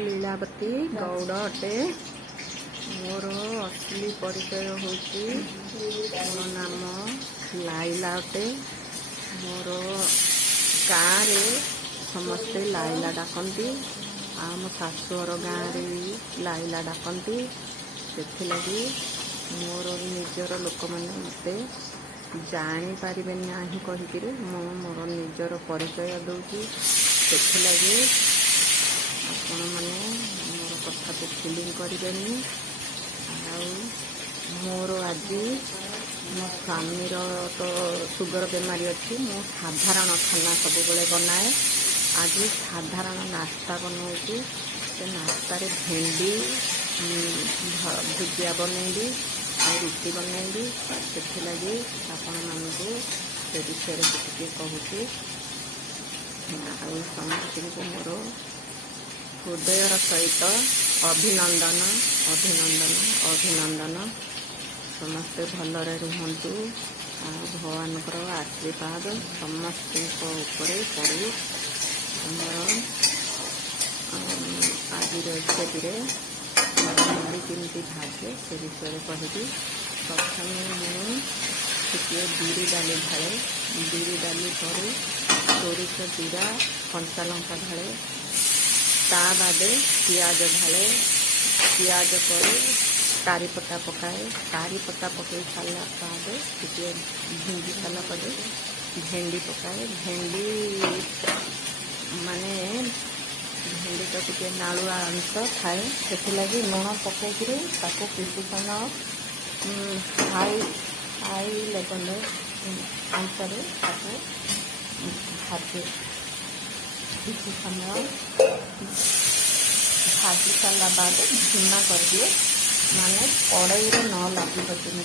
लीलावती गौड़ अटे। मोर असली परिचय होची मोर नाम लाइला अटे। मोर गाँव रे समस्ते लाइला डाकती। आम शाशुर गाँव रे लाइला डाकती। से मोर निजर लोक मैंने मत जापारे ना कहीकि मोर निजर परिचय दूसरी से आपण मैंने मोर कथा को फिलिंग करें। मोर आज मो स्वामीर तो सुगर बेमारी अच्छी। मु साधारण खाना सब बेले बनाए। आज साधारण नास्ता बनाऊँगी। से नास्ता भेंडी भुजिया बनैबी आ रुटी बनैबी। से आपण मानक से विषय टे कहूँ। समस्त को मोर हृदयर सहित अभिनंदन अभिनंदन अभिनंदन। समस्ते भलरे रुहंतु। भगवान आशीर्वाद समस्त उपरे पड़ू। आज रेसिपी मुड़ी केमती भाजे से विषय कहबी। प्रथम मुझे बिरी डाली ढाले। बिरी डाली पर सोरिष जीरा कंचा लंका ढाले। ता बादे पियाज ढाले। पियाज पर कारी पत्ता पकाए। कारी पत्ता पकई सारा बाद भेंडी सारा पर भेंडी पकाए। भेंडी माने भेंडी तो टे नालुआ अंश थाए। से लुण पकई किसी समय हाई लेवल अंशर भाजे। किसी समय भाजी सारा बाद झुना कर दिए माने कड़ाई न लगे जमी।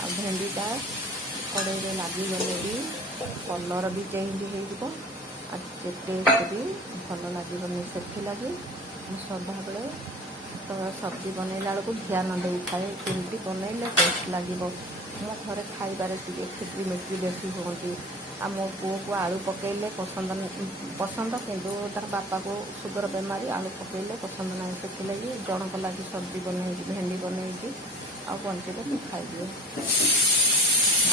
आ भेंडीटा कड़ाई लगिगले भी कलर भी चेंज हो टेस्ट भी भल लगे। से सदा बेले तो सब्जी बनैला बेलू ध्यान दे थाए केमती बनैले टेस्ट लगे। मो घर खाइबार खिचड़ी मिचड़ी बेसी हमें। आ मो पुओ को आलू पकईले पसंद किंतु तार बापा को सुगर बेमारी आलू पकईले पसंद ना। से जनक लगी सब्जी बन भेंडी बनई आ बंचे तो खाइए।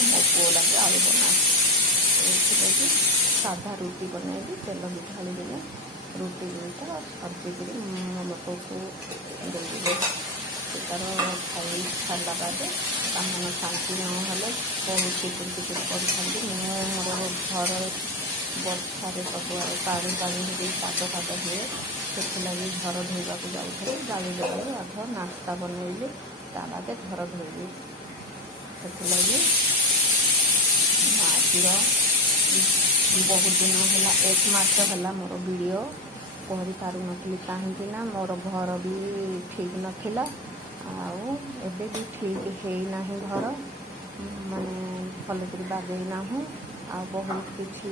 मो पुओ लगे आलू बनाए। साधा रुटी बनैबी तेल भी ढाली देने रुटी दुईटा सब्जी मो लोक को देदेवे। तार खाई सारा बाद तामान शांति ना बहुत टिपिट कर मोर घर बर्षार सबुआड़े पानी पानी हो पाद पाद हुए। से घर धोवा को जाऊँ गाड़ी देवे आध नास्ता बनैली ता बादे घर धोबी। से आज बहुत दिन है 1 मास है मोर वीडियो कर पार नी कहीं मोर घर भी ठीक नाला। आबे भी ठीक है ना घर माने भलक बागेना हूँ। आ बहुत किसी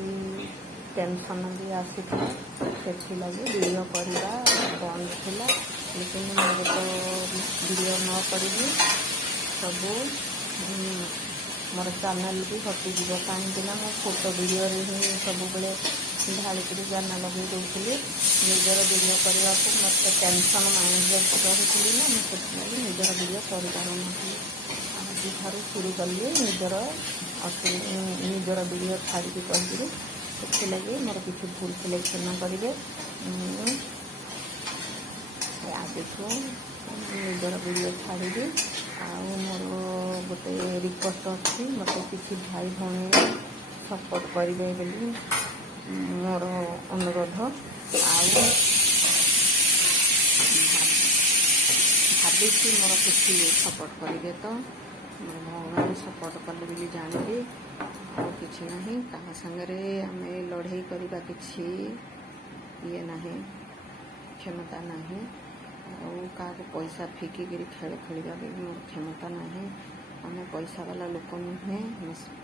टेंशन भी आसी से वीडियो करवा बंद थिला। लेकिन मोर तो वीडियो न करी सब मोर चैनल भी हटिज कहीं मो फोटो वीडियो ही सब बेले ढालिक जाना लगे दूसरी। निजर वीडियो करने को मत टेंशन माइंड रही ना मुझे निजर वीडियो कर पारनी। आज ठार शुरू कली निजर निजर वीडियो छाड़ी कही। से मोर किसी भूल थे क्षमा करेंगे। आज निजर वीडियो छाड़ी मोर गोटे रिक्वेस्ट अच्छी मत किसी भाई भाई सपोर्ट करेंगे बोली मोर अनुरोध। भावी मोर किसी सपोर्ट करेंगे तो भगवान सपोर्ट कले बोली जानवी। और किसी ना क्या सागरे आम लड़े करवा कि ये ना क्षमता ना। क्या पैसा फिकिकी खेल खेलवा भी मोर क्षमता ना। आम पैसा वाला लोक नुहे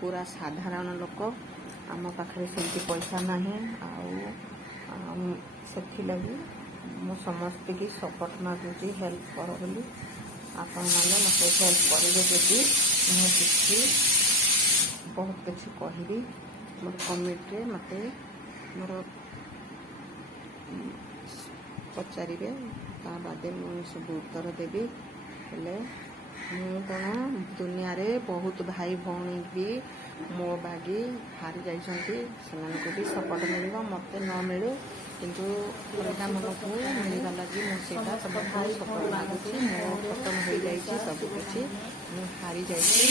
पूरा साधारण लोक। आम पाखे से पैसा ना। से लगी मो समस्त की सपोर्ट मागुची हेल्प कर बोली। आपण मैंने मत हेल्प करेंगे जदि मुझे बहुत किसी कहबी मोर कमेंट्रे मत मोर पचारे ता बादे मुझे सब उत्तर देवी हेले मु कौन दुनिया रे बहुत भाई भौणी भी मो बागी हारी जाइछंती सेमानकु भी सपोर्ट मिलिबो मते न मिलू किंतु अलगा मन को मिलवा लगी मुझे सब भाई सपोर्ट मागुची मो खत्म हो जाइए सब किसी मु हारी जाइए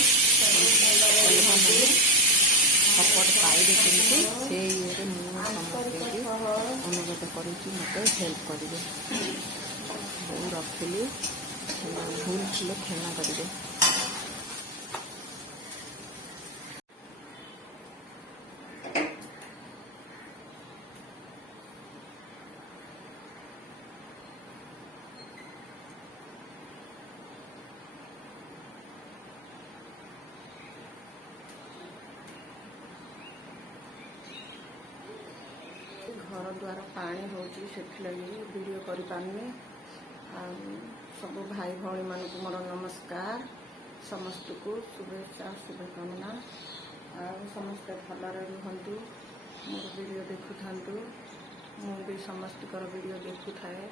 सपोर्ट पाइबे केमती से ये समस्त की अनुरोध करुँच मत हेल्प करेंगे बहुत रखिली भूल थे क्षमा करेंगे। घर द्वार पानी होची लगी वीडियो करि पानी सब भाई भौणी मान को मोर नमस्कार समस्त को शुभेच्छा शुभकामना समस्त भलरे रुहतु मोर वीडियो देखु था मु भी समस्त वीडियो देखु थाए।